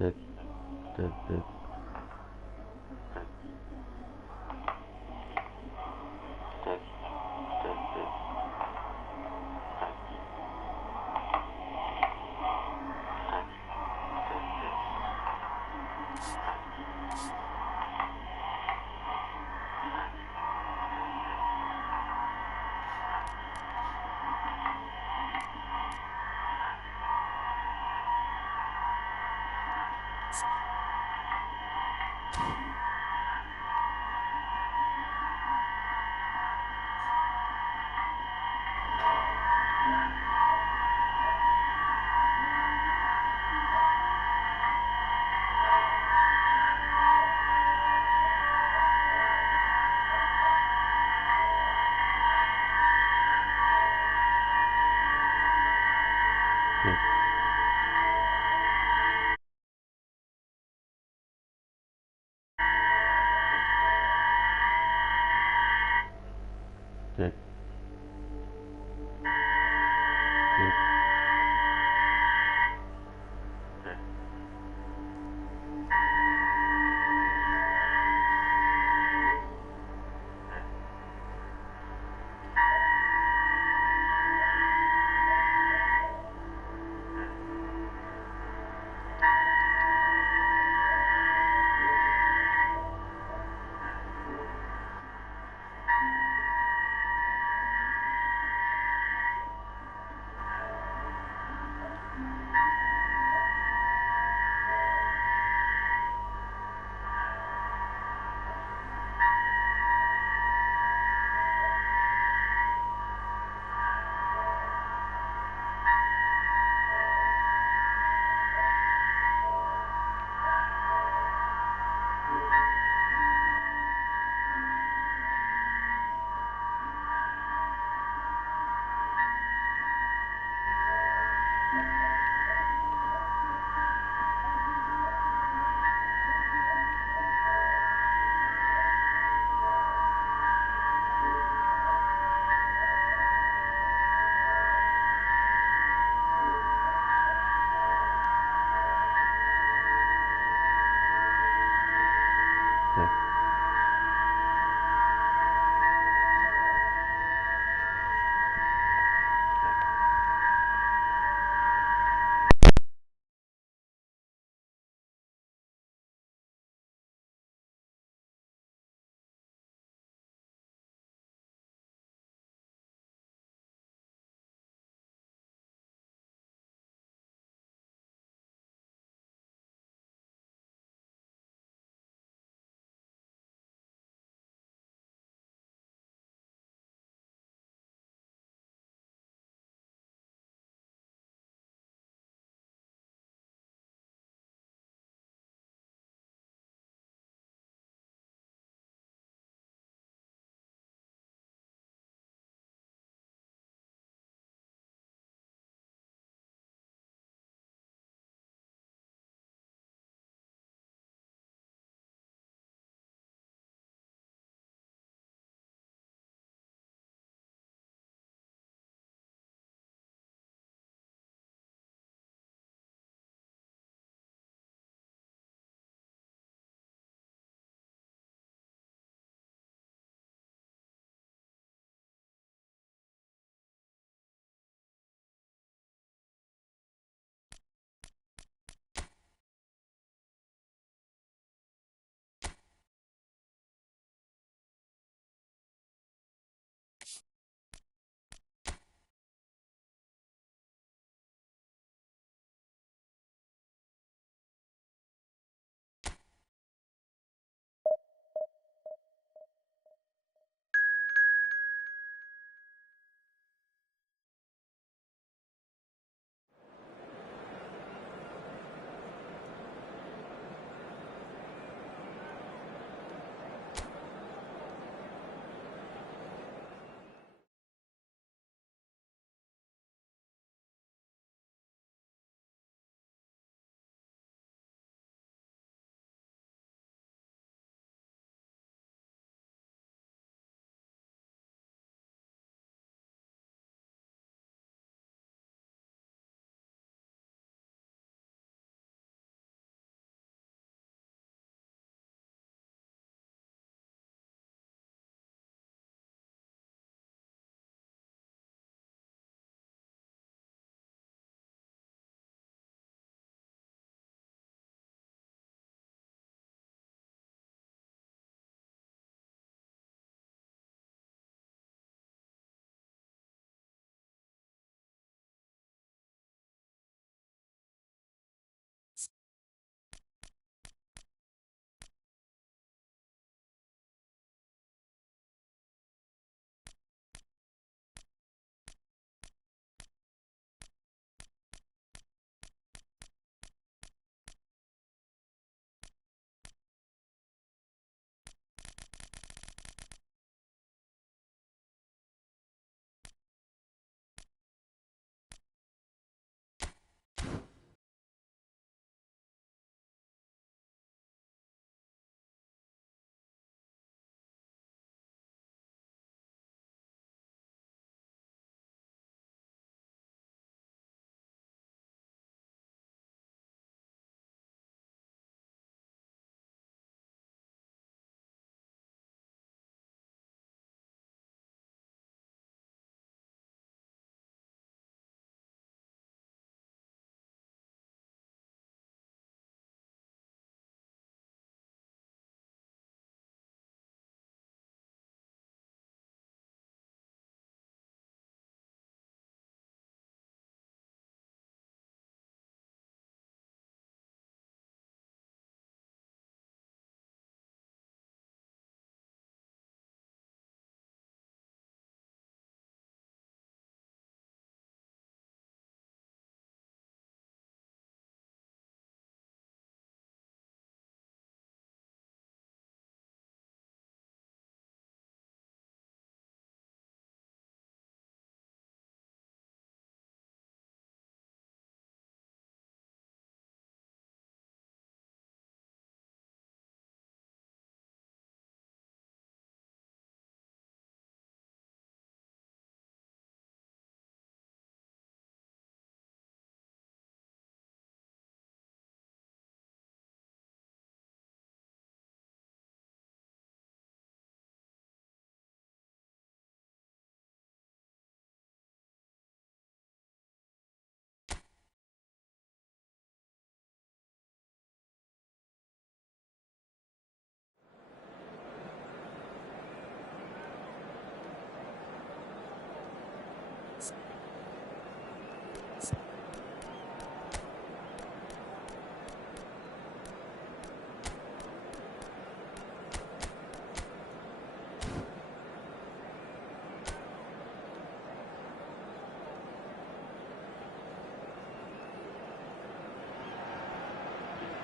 cek cek cek.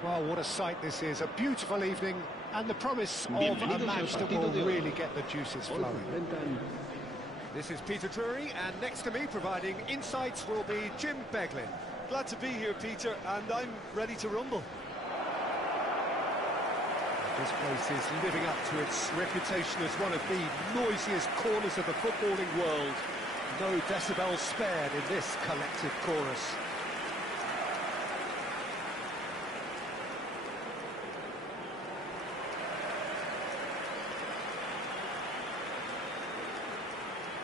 Well, what a sight this is. A beautiful evening and the promise of a match that will really get the juices flowing. This is Peter Drury, and next to me providing insights will be Jim Beglin. Glad to be here, Peter, and I'm ready to rumble. This place is living up to its reputation as one of the noisiest corners of the footballing world. No decibels spared in this collective chorus.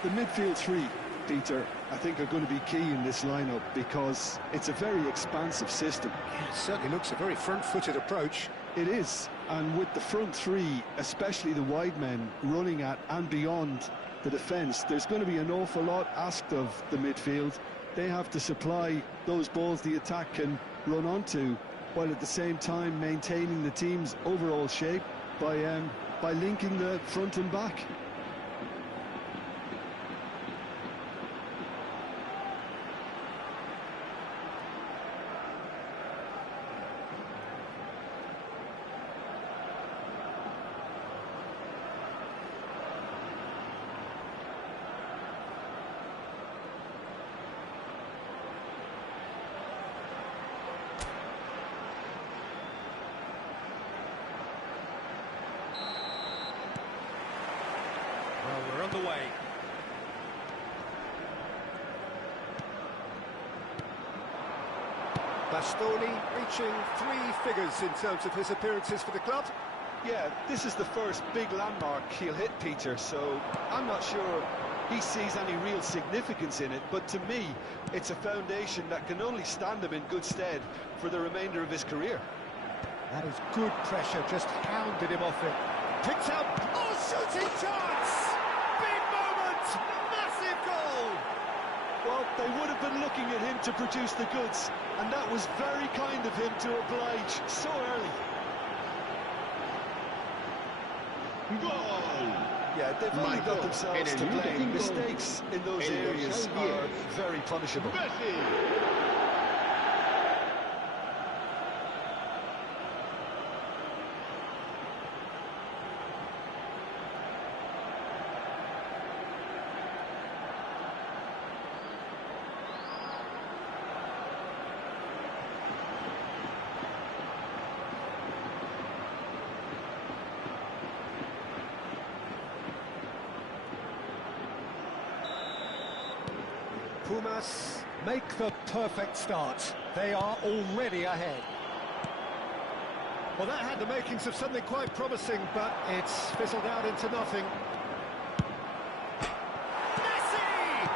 The midfield three, Peter, I think are going to be key in this lineup because it's a very expansive system. Yeah, it certainly looks a very front-footed approach. It is, and with the front three, especially the wide men, running at and beyond the defence, there's going to be an awful lot asked of the midfield. They have to supply those balls the attack can run onto, while at the same time maintaining the team's overall shape by linking the front and back. Well, we're on the way. Bastoni reaching 3 figures in terms of his appearances for the club. Yeah, this is the first big landmark he'll hit, Peter, so I'm not sure he sees any real significance in it, but to me, it's a foundation that can only stand him in good stead for the remainder of his career. That is good pressure, just hounded him off it. Picked up, oh, shooting chance! Big moment, massive goal! Well, they would have been looking at him to produce the goods, and that was very kind of him to oblige so early. Goal! Yeah, they've only got themselves to blame. Mistakes in those areas are very punishable. Messi. Pumas make the perfect start. They are already ahead. Well, that had the makings of something quite promising, but it's fizzled out into nothing. Messi!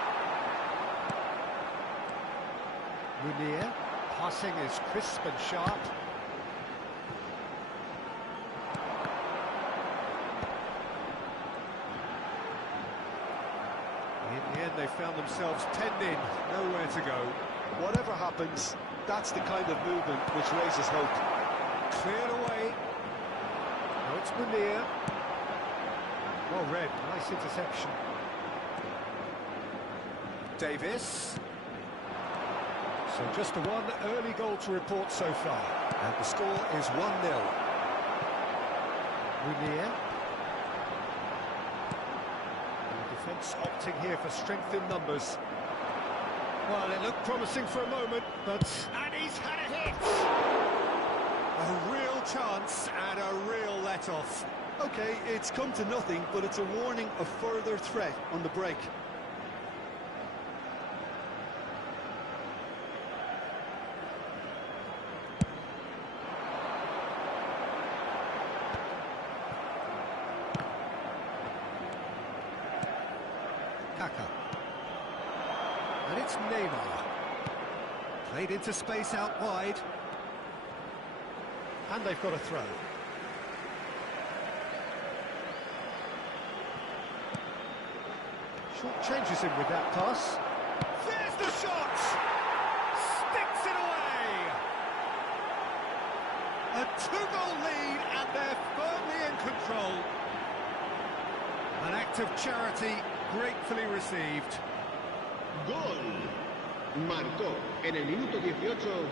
Munir, passing is crisp and sharp. In the end, they found themselves penned in, nowhere to go. Whatever happens, that's the kind of movement which raises hope. Cleared away. Now it's Munir. Well read, nice interception. Davis. So just the one early goal to report so far. And the score is 1-0. Munir. Defence opting here for strength in numbers. Well, it looked promising for a moment, but... And he's had a hit! A real chance and a real let-off. Okay, it's come to nothing, but it's a warning of further threat on the break. Kaka. And it's Neymar. Played into space out wide. And they've got a throw. Short changes him with that pass. There's the shot! Sticks it away! A 2-goal lead and they're firmly in control. An act of charity gratefully received. Gol. Marcó en el minuto 18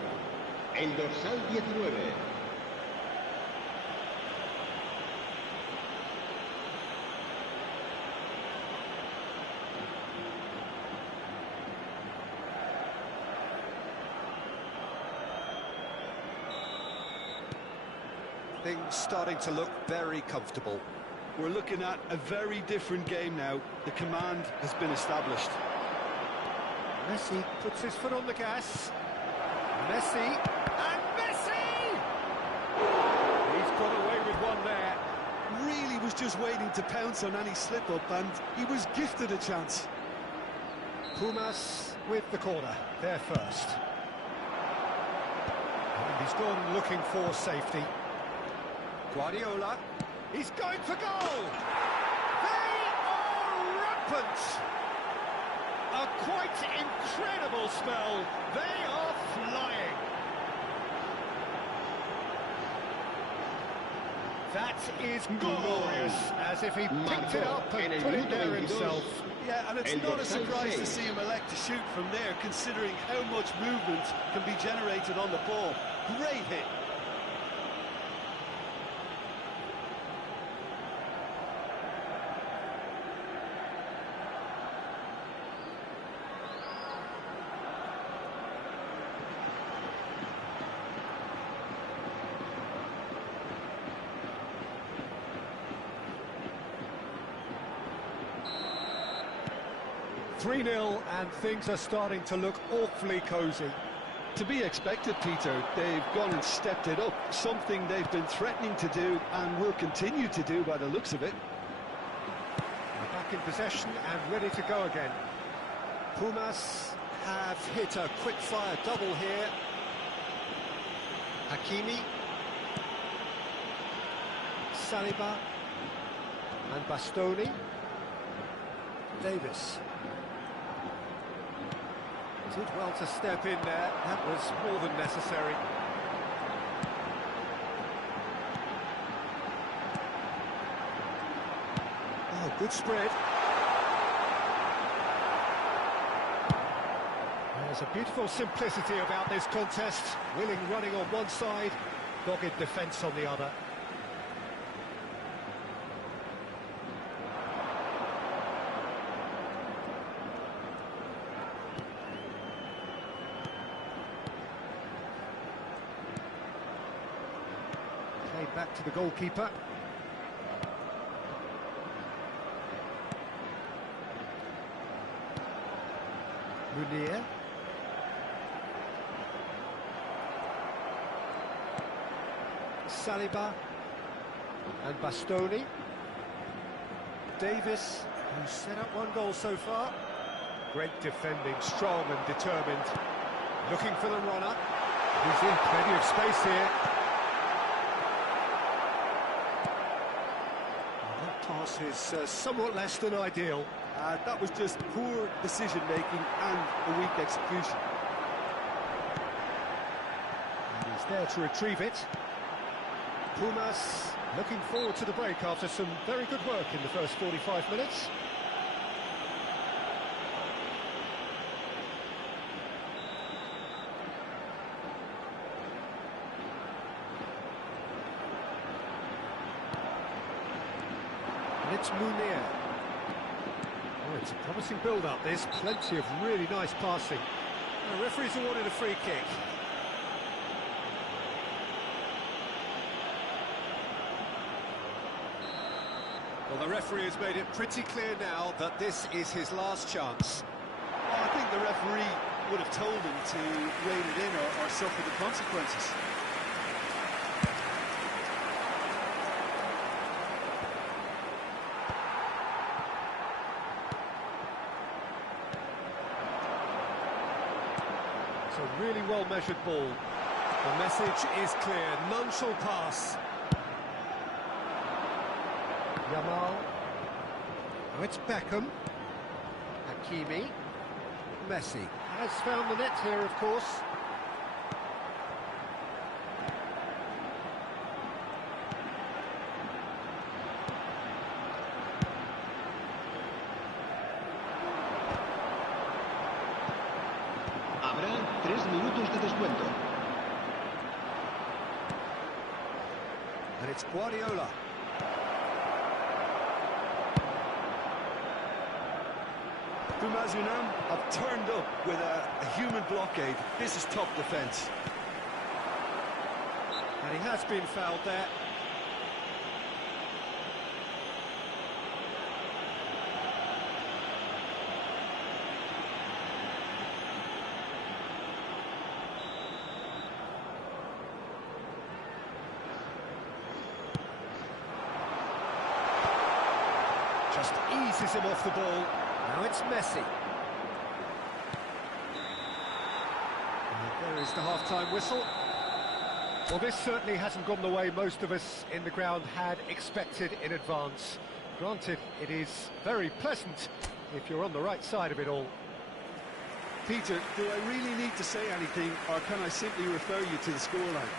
el dorsal 19. Things starting to look very comfortable. We're looking at a very different game now. The command has been established. Messi puts his foot on the gas. Messi, and Messi! He's got away with one there. Really was just waiting to pounce on any slip-up, and he was gifted a chance. Pumas with the corner, there first. And he's gone looking for safety. Guardiola, he's going for goal! They are rampant! A quite incredible spell. They are flying. That is glorious, as if he picked it up and put it there himself. Yeah, and it's not a surprise to see him elect to shoot from there, considering how much movement can be generated on the ball. Great hit. .3-0 and things are starting to look awfully cosy. To be expected, Peter. They've gone and stepped it up, something they've been threatening to do and will continue to do by the looks of it. They're back in possession and ready to go again. Pumas have hit a quick-fire double here. Hakimi, Saliba and Bastoni. Davis. Did well to step in there, that was more than necessary. Oh, good spread. There's a beautiful simplicity about this contest. Willing running on one side, dogged defence on the other. Back to the goalkeeper. Munir. Saliba and Bastoni. Davis, who's set up one goal so far. Great defending, strong and determined. Looking for the runner. He's in plenty of space here. Pass is somewhat less than ideal. That was just poor decision-making and a weak execution. And he's there to retrieve it. Pumas looking forward to the break after some very good work in the first 45 minutes. And it's Munir. Oh, it's a promising build-up, this. Plenty of really nice passing. The referee's awarded a free kick. Well, the referee has made it pretty clear now that this is his last chance. Well, I think the referee would have told him to rein it in or suffer the consequences. It's a really well-measured ball. The message is clear, none shall pass. Yamal. Oh, it's Beckham. Hakimi. Messi has found the net here, of course. Habrá 3 minutos de descuento. And it's Guardiola. Pumas have turned up with a human blockade. This is top defence. And he has been fouled there. Just eases him off the ball. Now it's Messi. And there is the half-time whistle. Well, this certainly hasn't gone the way most of us in the ground had expected in advance. Granted, it is very pleasant if you're on the right side of it all. Peter, do I really need to say anything, or can I simply refer you to the scoreline?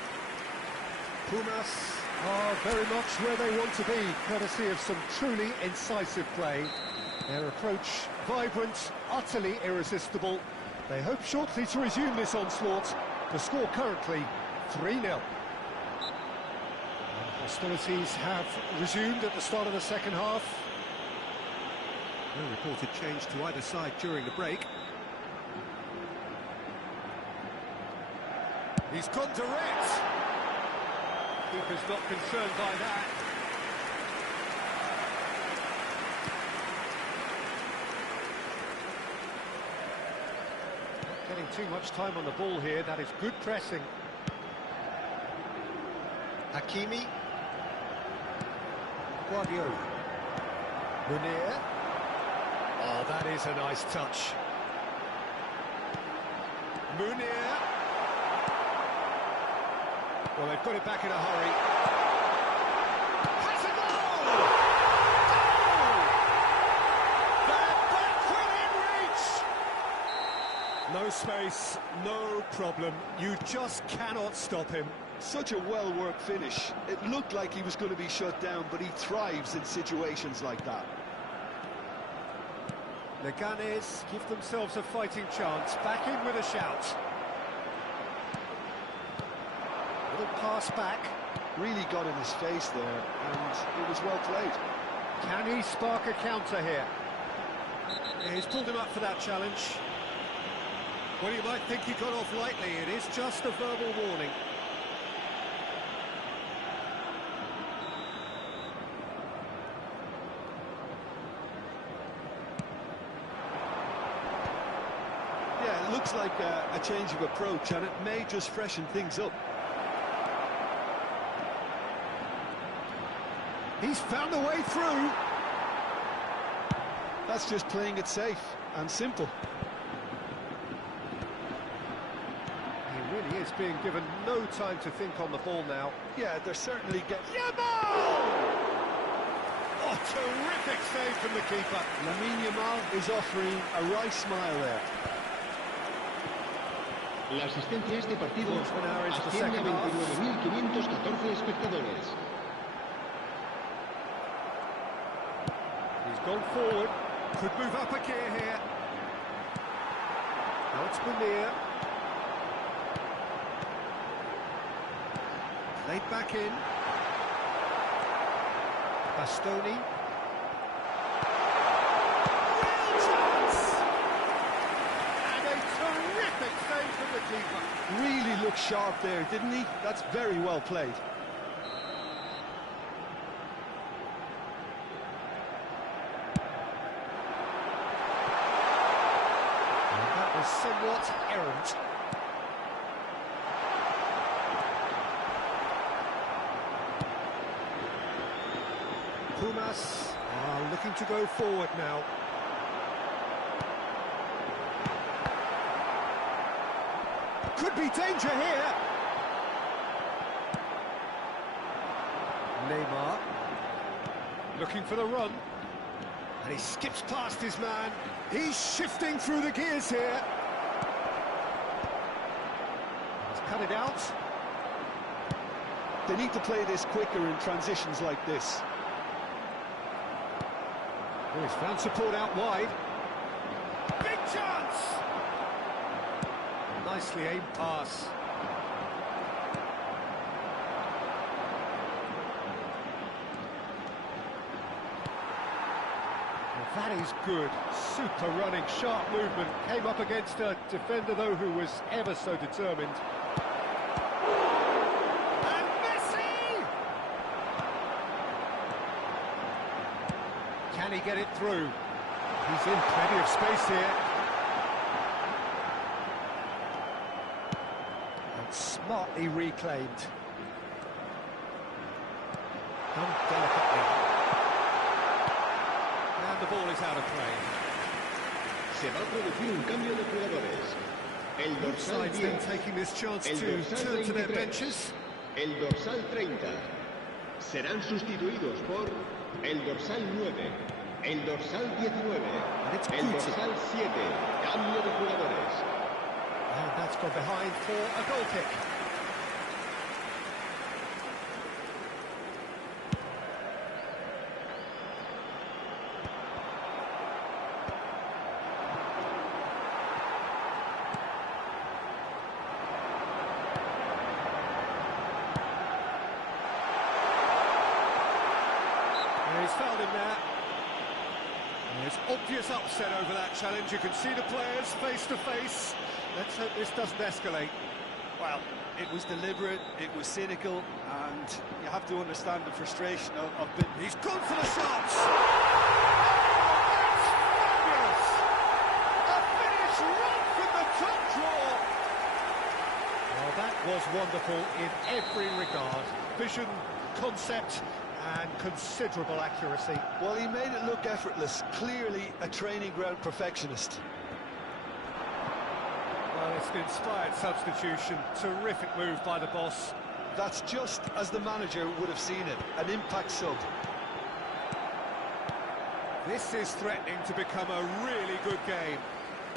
Pumas are very much where they want to be, courtesy of some truly incisive play. Their approach vibrant, utterly irresistible. They hope shortly to resume this onslaught. The score currently 3-0. Hostilities have resumed at the start of the second half. No reported change to either side during the break. He's gone direct. Keeper's not concerned by that. Not getting too much time on the ball here. That is good pressing. Hakimi. Guardiola. Munir. Oh, that is a nice touch. Munir. Well, they've got it back in a hurry. Has a goal! Goal! They're back within reach! No space, no problem. You just cannot stop him. Such a well-worked finish. It looked like he was going to be shut down, but he thrives in situations like that. Leganes give themselves a fighting chance. Back in with a shout. Little pass back. Really got in his face there, and it was well played. Can he spark a counter here? Yeah, he's pulled him up for that challenge. Well, you might think he got off lightly. It is just a verbal warning. Yeah, it looks like a change of approach, and it may just freshen things up. He's found a way through. That's just playing it safe and simple. He really is being given no time to think on the ball now. Yeah, they're certainly getting... Yamal! Oh, terrific save from the keeper. Lamine Yamal is offering a wry smile there. La asistencia a este partido Now into the asciende a second half. 29.514 espectadores. He's gone forward. Could move up a gear here. Now it's Munir. Played back in. Bastoni. Real chance! And a terrific save from the keeper. Really looked sharp there, didn't he? That's very well played. That was somewhat errant. Pumas are looking to go forward now. Could be danger here. Neymar looking for the run. And he skips past his man. He's shifting through the gears here. He's cut it out. They need to play this quicker in transitions like this. Oh, he's found support out wide. Big chance! Nicely aimed pass. Well, that is good. Super running, sharp movement. Came up against a defender, though, who was ever so determined. And Messi! Can he get it through? He's in plenty of space here. And smartly reclaimed. Done delicately. the ball is out of play. Se va a producir un cambio de jugadores. El dorsal Sides then 10. taking this chance El to dorsal turn to their 23. benches. El dorsal 30. Serán sustituidos por el dorsal 9. El dorsal 19. El dorsal 7. Cambio de jugadores. And that's gone behind for a goal kick. He's fouled him there. There's obvious upset over that challenge. You can see the players face to face. Let's hope this doesn't escalate. Well, it was deliberate, it was cynical, and you have to understand the frustration of He's gone for the shots! Oh, that's fabulous! A finish right from the top draw! Well, that was wonderful in every regard. Vision, concept, and considerable accuracy. Well, he made it look effortless, clearly a training ground perfectionist. Well, it's an inspired substitution. Terrific move by the boss. That's just as the manager would have seen it, an impact sub. This is threatening to become a really good game.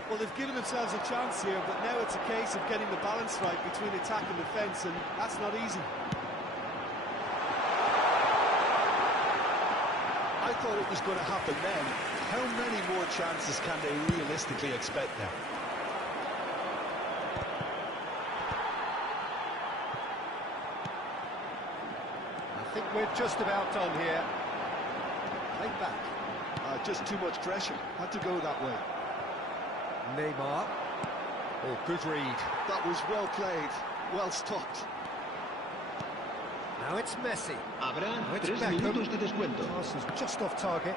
Well, they've given themselves a chance here, but now it's a case of getting the balance right between attack and defence, and that's not easy. I thought it was going to happen then. How many more chances can they realistically expect now? I think we're just about done here. Played back. Just too much pressure. Had to go that way. Neymar. Oh, good read. That was well played, well stopped. Now it's Messi. Habrá Now it's 3 Beckham. minutos de descuento. Pass is just off target.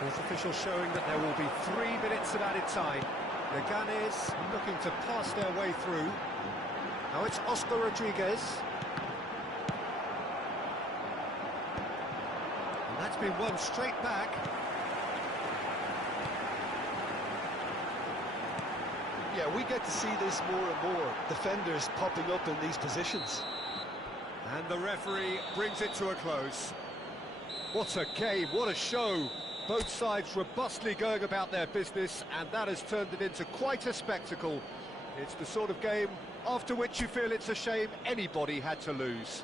Fourth official showing that there will be 3 minutes of added time. The Ghanaians looking to pass their way through. Now it's Oscar Rodriguez. And that's been won straight back. Yeah, we get to see this more and more. Defenders popping up in these positions. And the referee brings it to a close. What a game, what a show. Both sides robustly going about their business, and that has turned it into quite a spectacle. It's the sort of game after which you feel it's a shame anybody had to lose.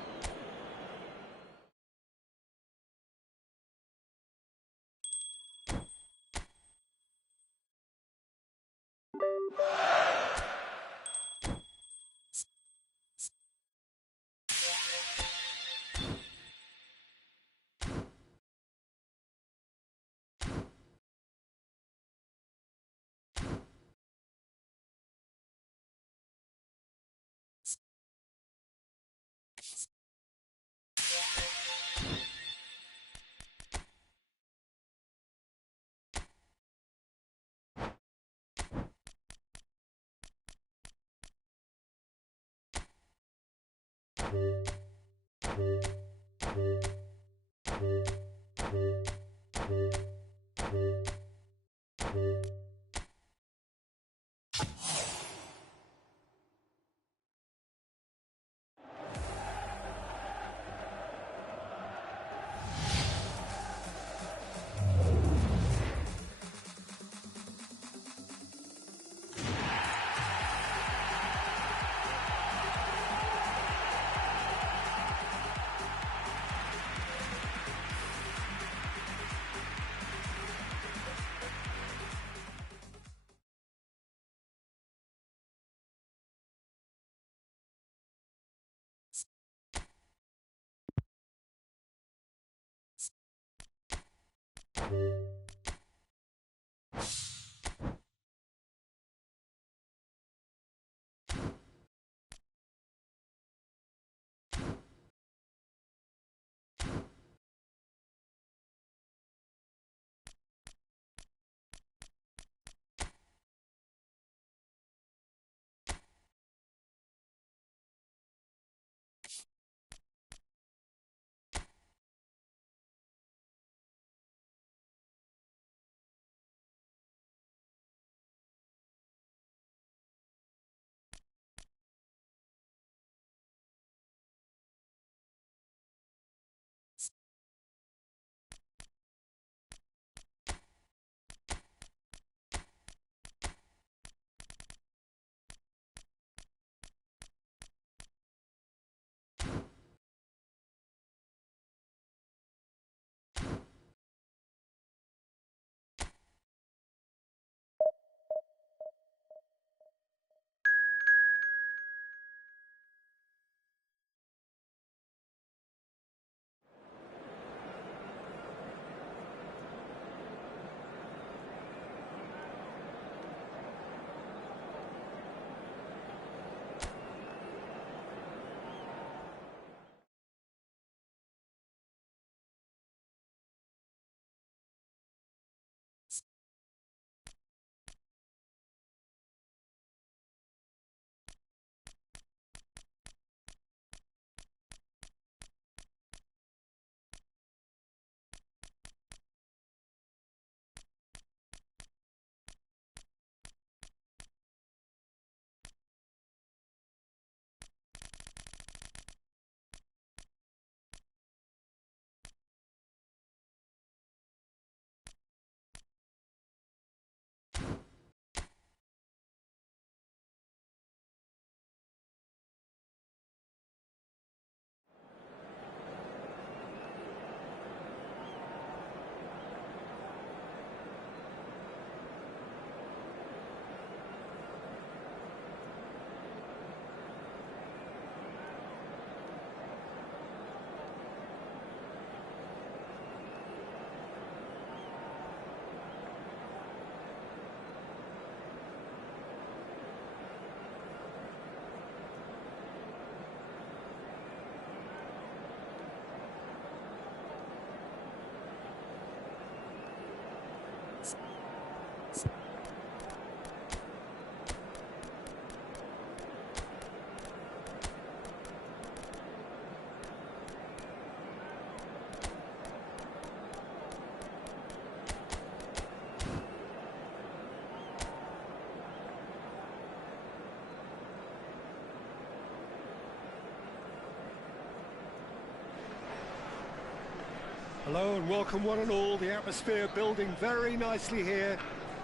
Hello and welcome one and all. The atmosphere building very nicely here.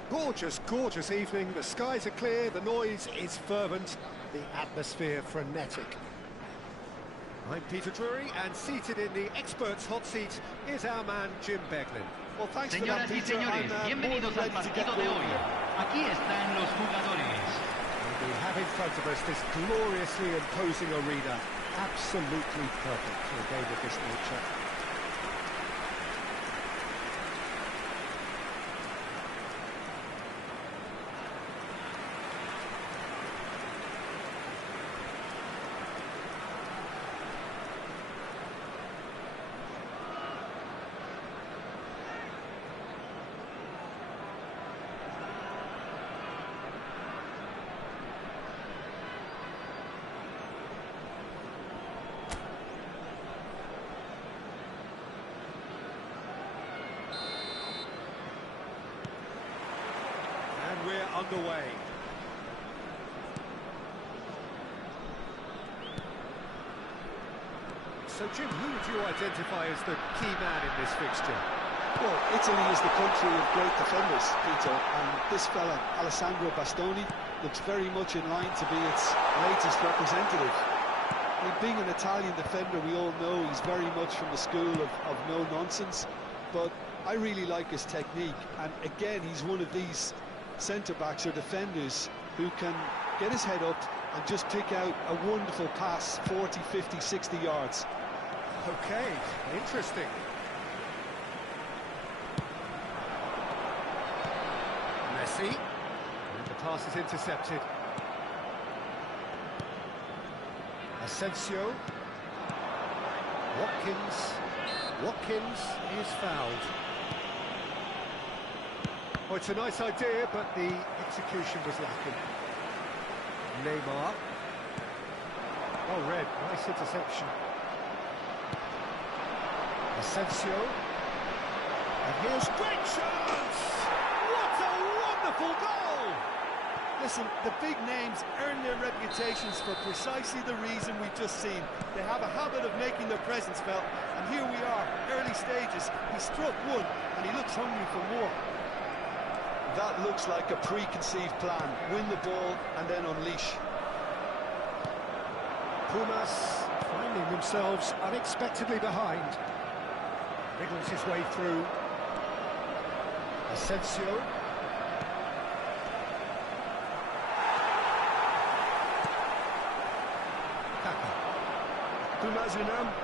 Gorgeous, gorgeous evening. The skies are clear, the noise is fervent, the atmosphere frenetic. I'm Peter Drury, and seated in the experts' hot seat is our man Jim Beglin. Well, thanks for Señoras that, y Peter. señores, bienvenidos al partido de hoy. Aquí están los jugadores. We have in front of us this gloriously imposing arena, absolutely perfect for a game of this nature. And we're underway. So, Jim, who would you identify as the key man in this fixture? Well, Italy is the country of great defenders, Peter, and this fella, Alessandro Bastoni, looks very much in line to be its latest representative. I mean, being an Italian defender, we all know he's very much from the school of no-nonsense, but I really like his technique, and again, he's one of these centre-backs or defenders who can get his head up and just pick out a wonderful pass, 40, 50, 60 yards. Okay, interesting. Messi. And the pass is intercepted. Asensio. Watkins is fouled. Oh, it's a nice idea, but the execution was lacking. Neymar. Oh, red. Nice interception. Asensio. And here's great chance! What a wonderful goal! Listen, the big names earn their reputations for precisely the reason we've just seen. They have a habit of making their presence felt, and here we are, early stages. He struck one, and he looks hungry for more. That looks like a preconceived plan. Win the ball, and then unleash. Pumas finding themselves unexpectedly behind. Wriggles his way through. Asensio. Pumas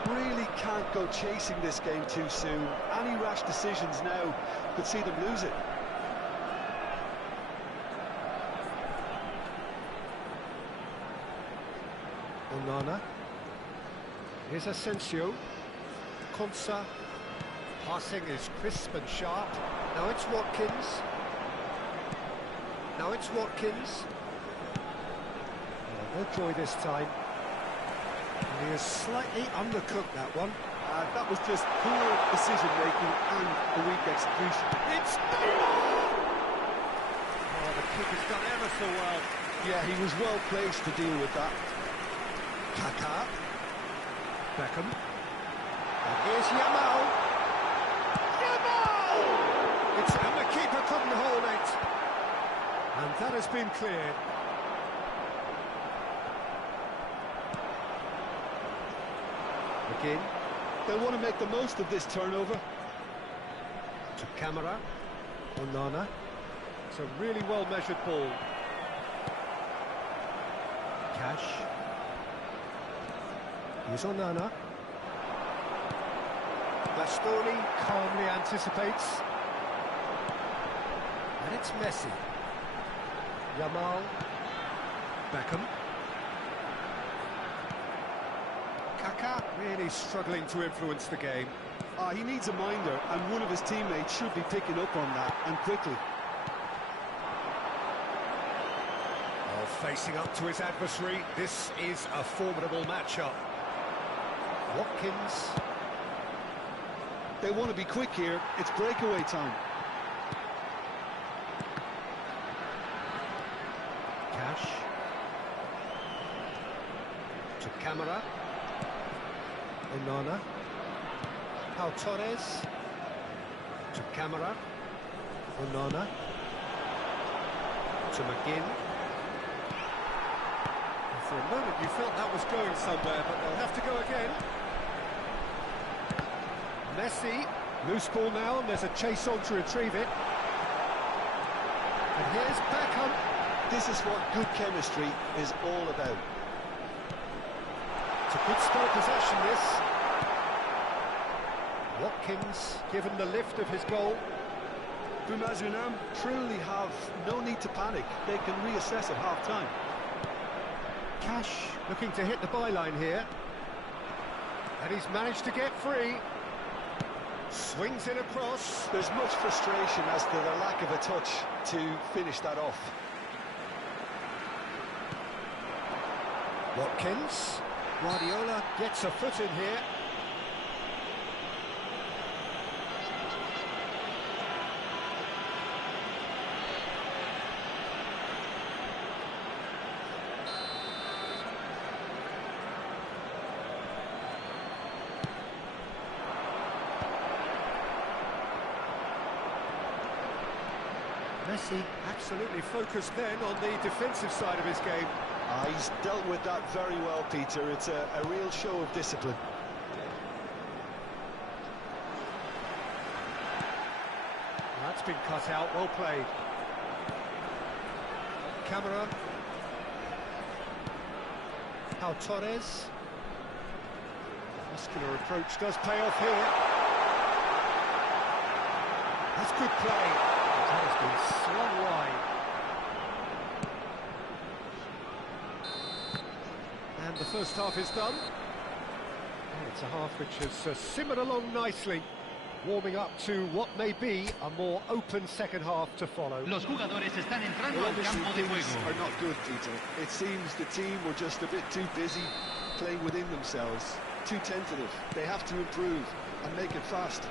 really can't go chasing this game too soon. Any rash decisions now could see them lose it. Onana. Here's Asensio. Konsa. Passing is crisp and sharp. Now it's Watkins. No joy this time. And he has slightly undercooked that one. That was just poor decision-making and a weak execution. It's Neymar! Oh, the keeper's done ever so well. Yeah, he was well placed to deal with that. Kaká. Beckham. And here's Yamal. And the keeper couldn't hold it. And that has been cleared. Again. They'll want to make the most of this turnover. To Camara. Onana. It's a really well-measured ball. Cash. Here's Onana. Bastoni calmly anticipates. And it's Messi. Yamal. Beckham. Kaká really struggling to influence the game. He needs a minder, and one of his teammates should be picking up on that, and quickly. Oh, facing up to his adversary, this is a formidable matchup. Watkins. They want to be quick here. It's breakaway time. Cash. To Camara. Onana. Pau Torres to Camara, Onana to McGinn. And for a moment you felt that was going somewhere, but they'll have to go again. Messi, loose ball now, and there's a chase on to retrieve it. And here's Beckham. This is what good chemistry is all about. It's a good spell of possession, this. Watkins given the lift of his goal. Bumazunam truly have no need to panic. They can reassess at half-time. Cash looking to hit the byline here. And he's managed to get free. Swings it across. There's much frustration as to the lack of a touch to finish that off. Watkins. Guardiola gets a foot in here. Messi absolutely focused then on the defensive side of his game. He's dealt with that very well, Peter. It's a real show of discipline. That's been cut out, well played. Camara. Pau Torres. Muscular approach does pay off here. That's good play. That has been swung wide. And the first half is done. And it's a half which has simmered along nicely, warming up to what may be a more open second half to follow. Los jugadores están entrando Well, al obviously campo de things juego. are not good, Peter. It seems the team were just a bit too busy playing within themselves, too tentative. They have to improve and make it fast.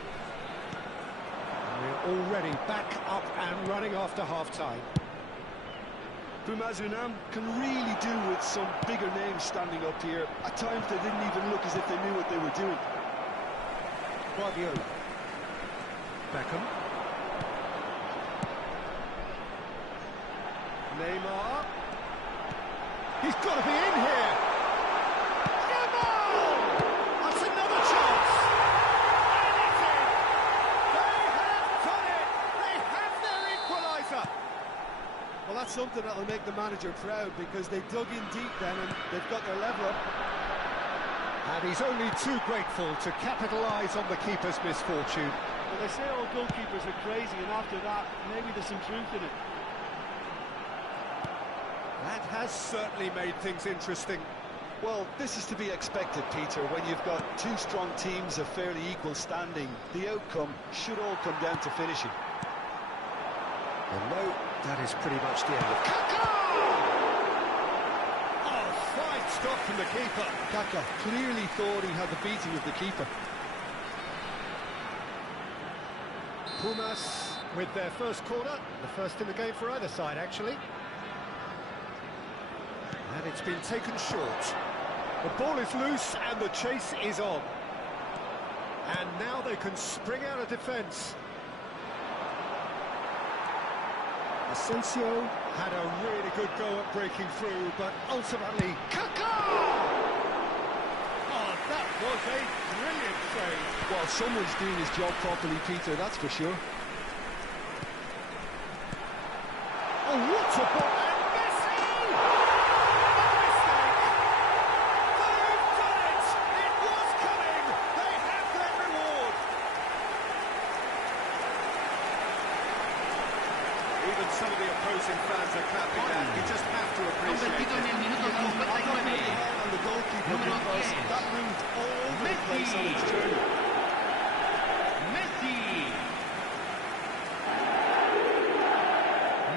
We're already back up and running after half-time. Bumazunam can really do with some bigger names standing up here. At times they didn't even look as if they knew what they were doing. Guardiola. Beckham. Neymar. He's got to be in here. Yamal! That's another chance. And it's in. They have done it. They have their equaliser. Well, that's something that'll make the manager proud, because they dug in deep then and they've got their level up. And he's only too grateful to capitalise on the keeper's misfortune. Well, they say all goalkeepers are crazy, and after that, maybe there's some truth in it. That has certainly made things interesting. Well, this is to be expected, Peter. When you've got two strong teams of fairly equal standing, the outcome should all come down to finishing. And no, that is pretty much the end of Kaka! Oh, fine stop from the keeper. Kaka clearly thought he had the beating of the keeper. Pumas with their first corner, the first in the game for either side, actually. And it's been taken short. The ball is loose and the chase is on. And now they can spring out of defence. Asensio had a really good go at breaking through, but ultimately, Kaka! Oh, that was a brilliant save. Well, someone's doing his job properly, Peter, that's for sure. Oh, what a ball! And Messi! Another mistake! They've done it! It was coming! They have their reward! Even some of the opposing fans are clapping that. You just have to appreciate Convertido en it. el minuto 59. And the goalkeeper, Número because 10. that moved all over the place on its journey. Messi.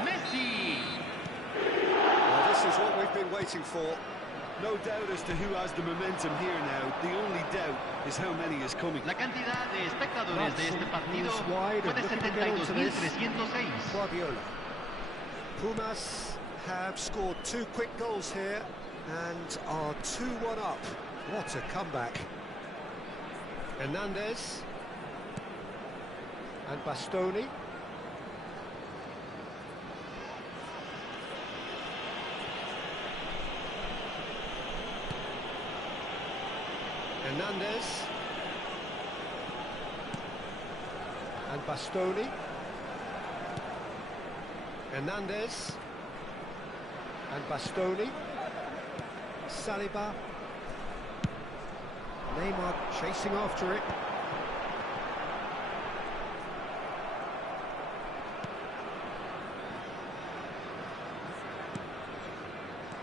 Messi. Well, this is what we've been waiting for. No doubt as to who has the momentum here now. The only doubt is how many is coming. La cantidad de espectadores de este partido Moves wide fue and de looking to get onto this. 72.306. Guardiola. Pumas have scored 2 quick goals here and are 2-1 up. What a comeback. Hernandez. And Bastoni. Hernandez. And Bastoni. Hernandez. And Bastoni. Saliba. Neymar chasing after it.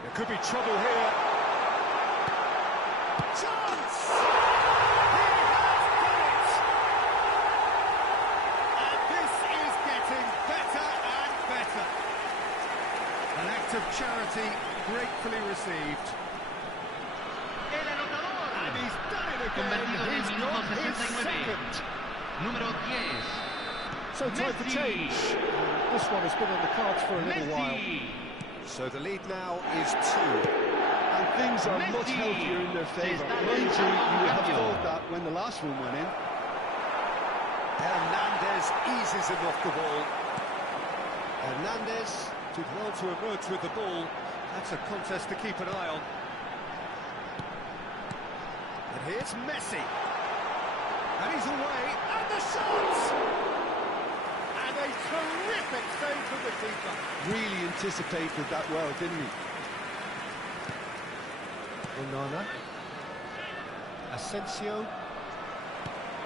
There could be trouble here. Chance! He has done it! And this is getting better and better. An act of charity gratefully received. El anotador. And he's done it again. Convertido en el He's minuto got his 69. second. Número 10. So time for Messi. change. This one has been on the cards for a little while. Messi. So the lead now is 2. And things are much Messi. healthier in their favour. Se está Mind you, realizando you un would have cambio. thought that when the last one went in. Hernandez eases him off the ball. Hernandez did well to emerge with the ball. That's a contest to keep an eye on. And here's Messi. And he's away. And the shot! And a terrific save from the keeper. Really anticipated that well, didn't he? Onana. Asensio.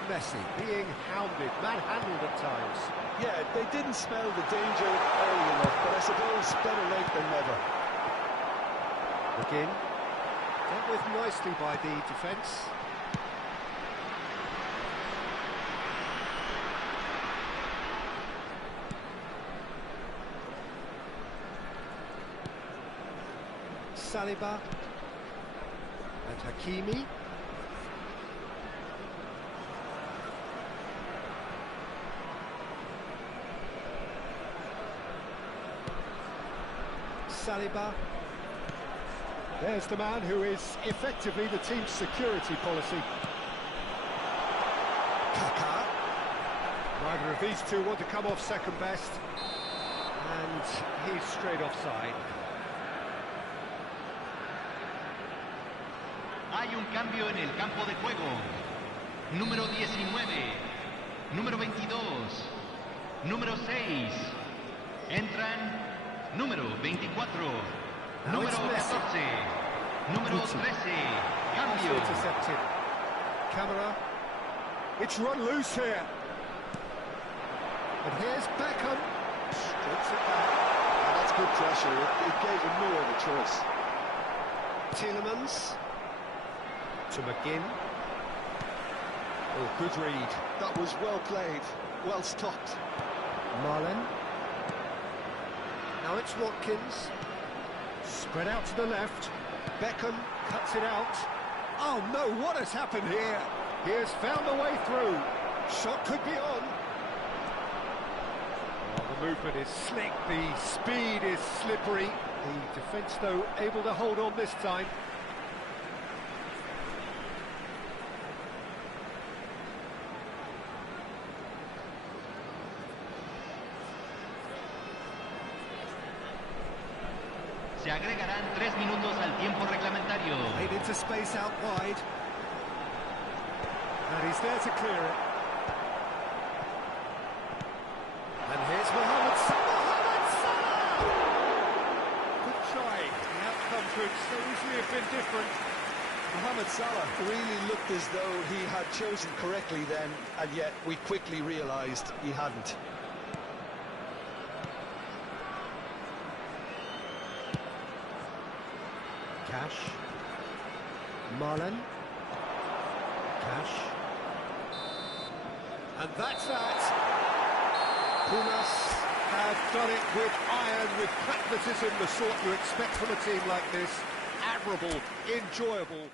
Messi being hounded, manhandled at times. Yeah, they didn't smell the danger early enough, but I suppose better late than never. McGinn. Dealt with nicely by the defence. Saliba. And Hakimi. Saliba. There's the man who is effectively the team's security policy. Kaká. Neither of these two want to come off second best. And he's straight offside. Hay un cambio en el campo de juego. Número 19. Número 22. Número 6. Entran número 24. Now Número it's Messi. 14. Número 13. Nicely Cambio. intercepted. Camera. It's run loose here. And here's Beckham. Strips it back. And that's good pressure. It gave him no other choice. Tielemans. To McGinn. Oh, good read. That was well played, well stopped. Marlon. Now it's Watkins. Spread out to the left. Beckham cuts it out. Oh no, what has happened here? He has found a way through. Shot could be on. Oh, the movement is slick, the speed is slippery. The defence, though, able to hold on this time. Se agregarán 3 minutos al tiempo reglamentario. Played into space out wide. And he's there to clear it. And here's Mohamed Salah. Mohamed Salah! Good try. The outcome could so easily have been different. Mohamed Salah really looked as though he had chosen correctly then, and yet we quickly realised he hadn't. Cash. Marlon. Cash. And that's that. Pumas have done it with iron, with pragmatism, the sort you expect from a team like this. Admirable, enjoyable.